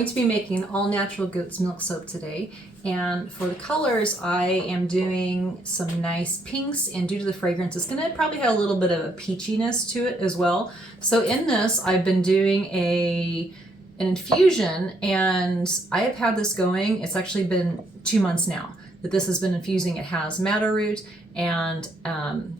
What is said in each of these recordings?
going to be making all natural goat's milk soap today, and for the colors I am doing some nice pinks, and due to the fragrance it's going to probably have a little bit of a peachiness to it as well. So in this I've been doing an infusion, and I have had this going, it's actually been 2 months now that this has been infusing. It has madder root and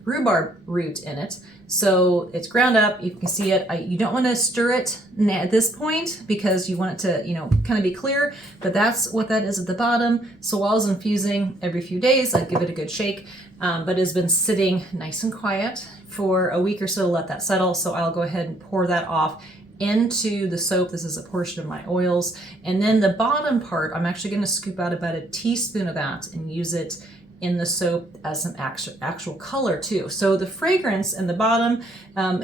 rhubarb root in it. So it's ground up, you can see it. You don't want to stir it at this point because you want it to, kind of be clear, but that's what that is at the bottom. So while I was infusing every few days, I'd give it a good shake, but it's been sitting nice and quiet for a week or so to let that settle. So I'll go ahead and pour that off into the soap. This is a portion of my oils. And then the bottom part, I'm actually going to scoop out about a teaspoon of that and use it in the soap as some actual color too. So the fragrance in the bottom,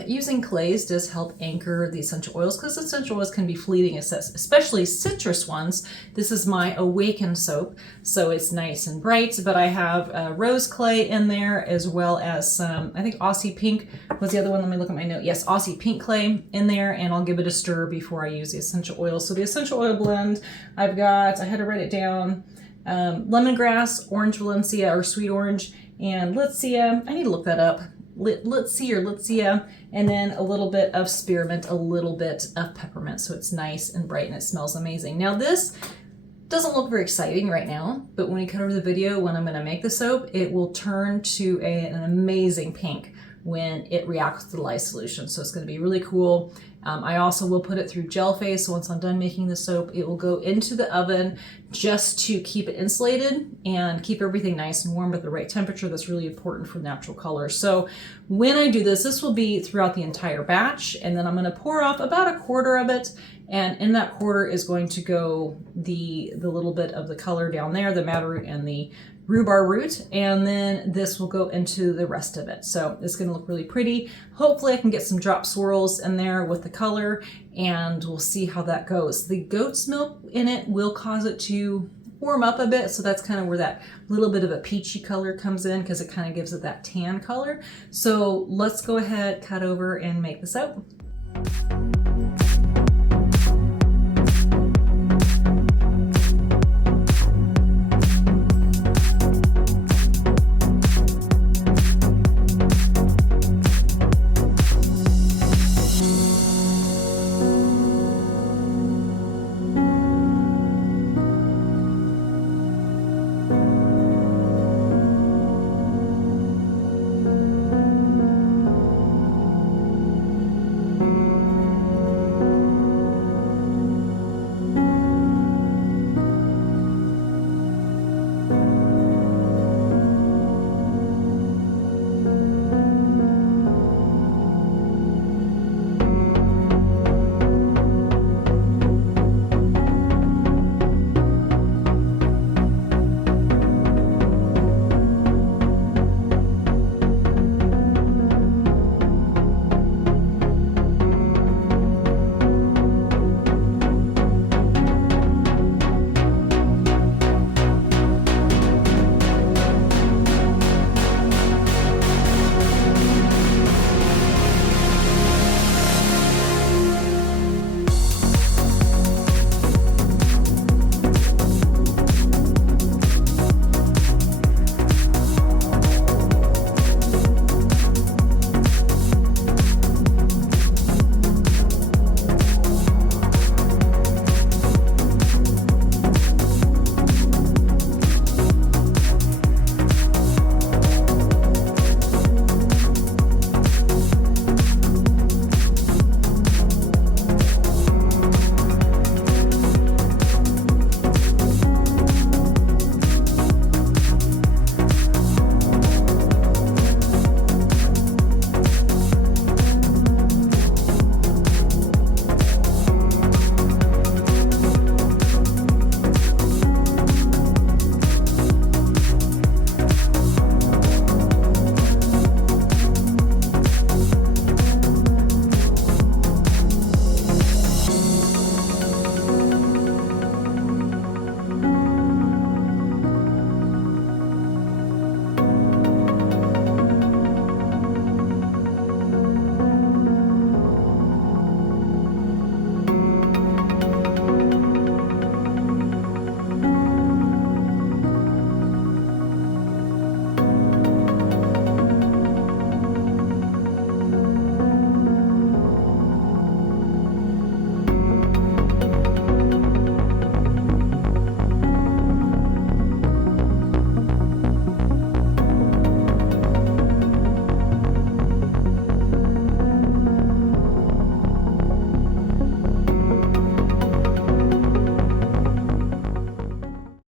using clays does help anchor the essential oils, because essential oils can be fleeting, especially citrus ones. This is my Awaken soap, so it's nice and bright, but I have rose clay in there, as well as some, I think Aussie pink was the other one. Let me look at my note. Yes, Aussie pink clay in there, and I'll give it a stir before I use the essential oils. So the essential oil blend, I had to write it down, lemongrass, orange Valencia or sweet orange, and Litsea. I need to look that up. Litsea, and then a little bit of spearmint, a little bit of peppermint, so it's nice and bright and it smells amazing. Now this doesn't look very exciting right now, but when we cut over the video when I'm going to make the soap, it will turn to an amazing pink when it reacts to the lye solution. So it's going to be really cool. I also will put it through gel phase. So once I'm done making the soap, it will go into the oven just to keep it insulated and keep everything nice and warm at the right temperature. That's really important for natural colors. So when I do this, this will be throughout the entire batch, and then I'm going to pour off about a quarter of it. And in that quarter is going to go the little bit of the color down there, the madder root and the rhubarb root, and then this will go into the rest of it. So it's going to look really pretty. Hopefully I can get some drop swirls in there with the color, and we'll see how that goes. The goat's milk in it will cause it to warm up a bit, so that's kind of where that little bit of a peachy color comes in, because it kind of gives it that tan color. So let's go ahead, cut over, and make the soap.